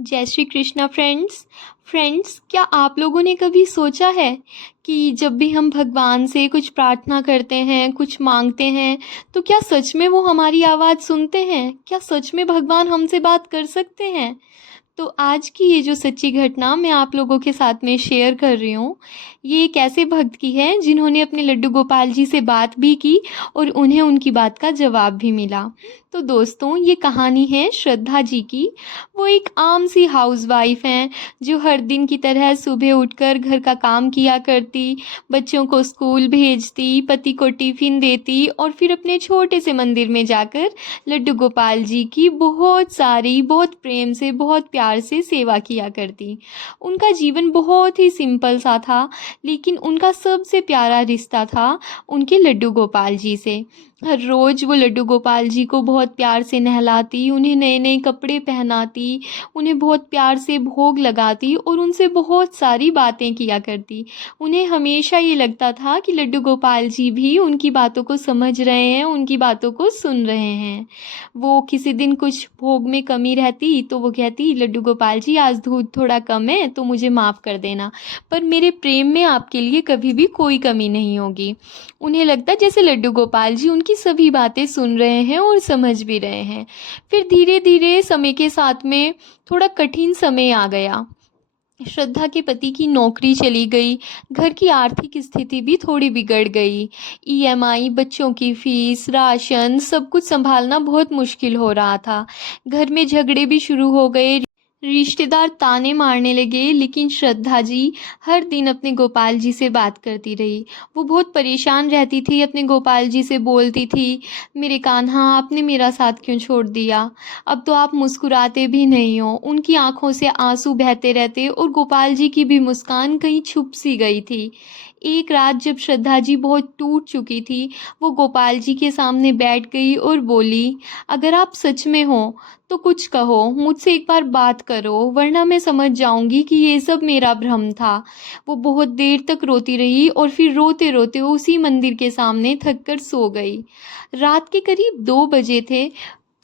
जय श्री कृष्णा फ्रेंड्स, क्या आप लोगों ने कभी सोचा है कि जब भी हम भगवान से कुछ प्रार्थना करते हैं, कुछ मांगते हैं, तो क्या सच में वो हमारी आवाज़ सुनते हैं? क्या सच में भगवान हमसे बात कर सकते हैं? तो आज की ये जो सच्ची घटना मैं आप लोगों के साथ में शेयर कर रही हूँ, ये एक ऐसे भक्त की है जिन्होंने अपने लड्डू गोपाल जी से बात भी की और उन्हें उनकी बात का जवाब भी मिला। तो दोस्तों, ये कहानी है श्रद्धा जी की। वो एक आम सी हाउसवाइफ हैं जो हर दिन की तरह सुबह उठकर घर का काम किया करती, बच्चों को स्कूल भेजती, पति को टिफ़िन देती और फिर अपने छोटे से मंदिर में जाकर लड्डू गोपाल जी की बहुत सारी, बहुत प्रेम से, बहुत प्यार से सेवा किया करती। उनका जीवन बहुत ही सिंपल सा था, लेकिन उनका सबसे प्यारा रिश्ता था उनके लड्डू गोपाल जी से। हर रोज़ वो लड्डू गोपाल जी को बहुत प्यार से नहलाती, उन्हें नए नए कपड़े पहनाती, उन्हें बहुत प्यार से भोग लगाती और उनसे बहुत सारी बातें किया करती। उन्हें हमेशा ये लगता था कि लड्डू गोपाल जी भी उनकी बातों को समझ रहे हैं, उनकी बातों को सुन रहे हैं। वो किसी दिन कुछ भोग में कमी रहती तो वो कहती, लड्डू गोपाल जी आज दूध थोड़ा कम है तो मुझे माफ़ कर देना, पर मेरे प्रेम में आपके लिए कभी भी कोई कमी नहीं होगी। उन्हें लगता जैसे लड्डू गोपाल जी उनकी सभी बातें सुन रहे हैं और समझ भी रहे हैं। फिर धीरे धीरे समय के साथ में थोड़ा कठिन समय आ गया। श्रद्धा के पति की नौकरी चली गई, घर की आर्थिक स्थिति भी थोड़ी बिगड़ गई। ईएमआई, बच्चों की फीस, राशन, सब कुछ संभालना बहुत मुश्किल हो रहा था। घर में झगड़े भी शुरू हो गए, रिश्तेदार ताने मारने लगे, लेकिन श्रद्धा जी हर दिन अपने गोपाल जी से बात करती रही। वो बहुत परेशान रहती थी, अपने गोपाल जी से बोलती थी, मेरे कान्हा आपने मेरा साथ क्यों छोड़ दिया? अब तो आप मुस्कुराते भी नहीं हो। उनकी आंखों से आंसू बहते रहते और गोपाल जी की भी मुस्कान कहीं छुप सी गई थी। एक रात जब श्रद्धा जी बहुत टूट चुकी थी, वो गोपाल जी के सामने बैठ गई और बोली, अगर आप सच में हो तो कुछ कहो, मुझसे एक बार बात करो, वरना मैं समझ जाऊंगी कि ये सब मेरा भ्रम था। वो बहुत देर तक रोती रही और फिर रोते रोते उसी मंदिर के सामने थक कर सो गई। रात के करीब 2 बजे थे।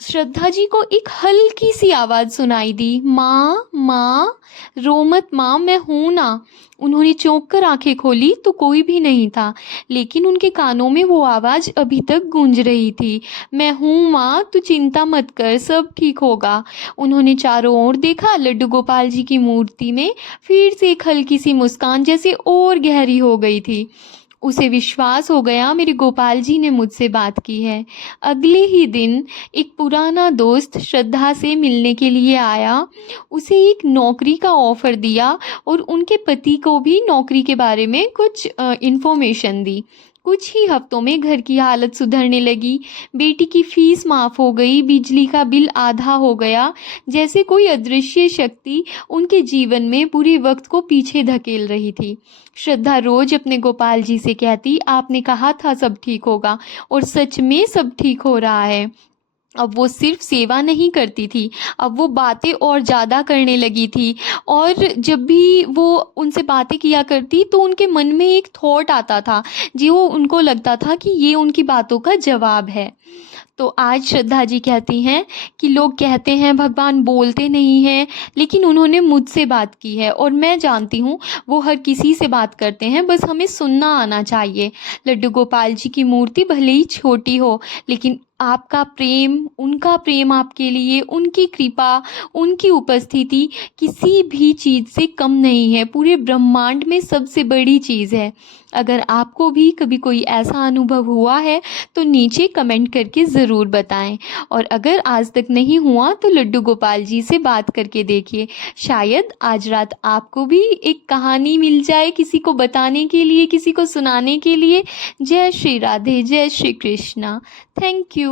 श्रद्धा जी को एक हल्की सी आवाज़ सुनाई दी, माँ माँ, रो मत माँ, मैं हूँ ना। उन्होंने चौंक कर आंखें खोली तो कोई भी नहीं था, लेकिन उनके कानों में वो आवाज़ अभी तक गूंज रही थी, मैं हूँ माँ, तू चिंता मत कर, सब ठीक होगा। उन्होंने चारों ओर देखा, लड्डू गोपाल जी की मूर्ति में फिर से एक हल्की सी मुस्कान जैसे और गहरी हो गई थी। उसे विश्वास हो गया, मेरे गोपाल जी ने मुझसे बात की है। अगले ही दिन एक पुराना दोस्त श्रद्धा से मिलने के लिए आया। उसे एक नौकरी का ऑफ़र दिया और उनके पति को भी नौकरी के बारे में कुछ इन्फॉर्मेशन दी। कुछ ही हफ्तों में घर की हालत सुधरने लगी। बेटी की फीस माफ़ हो गई, बिजली का बिल आधा हो गया, जैसे कोई अदृश्य शक्ति उनके जीवन में पूरे वक्त को पीछे धकेल रही थी। श्रद्धा रोज अपने गोपाल जी से कहती, आपने कहा था सब ठीक होगा, और सच में सब ठीक हो रहा है। अब वो सिर्फ सेवा नहीं करती थी, अब वो बातें और ज़्यादा करने लगी थी। और जब भी वो उनसे बातें किया करती तो उनके मन में एक थॉट आता था, जो उनको लगता था कि ये उनकी बातों का जवाब है। तो आज श्रद्धा जी कहती हैं कि लोग कहते हैं भगवान बोलते नहीं हैं, लेकिन उन्होंने मुझसे बात की है और मैं जानती हूँ वो हर किसी से बात करते हैं, बस हमें सुनना आना चाहिए। लड्डू गोपाल जी की मूर्ति भले ही छोटी हो, लेकिन आपका प्रेम, उनका प्रेम आपके लिए, उनकी कृपा, उनकी उपस्थिति किसी भी चीज़ से कम नहीं है, पूरे ब्रह्मांड में सबसे बड़ी चीज़ है। अगर आपको भी कभी कोई ऐसा अनुभव हुआ है तो नीचे कमेंट करके ज़रूर बताएं, और अगर आज तक नहीं हुआ तो लड्डू गोपाल जी से बात करके देखिए, शायद आज रात आपको भी एक कहानी मिल जाए, किसी को बताने के लिए, किसी को सुनाने के लिए। जय श्री राधे, जय श्री कृष्णा। Thank you.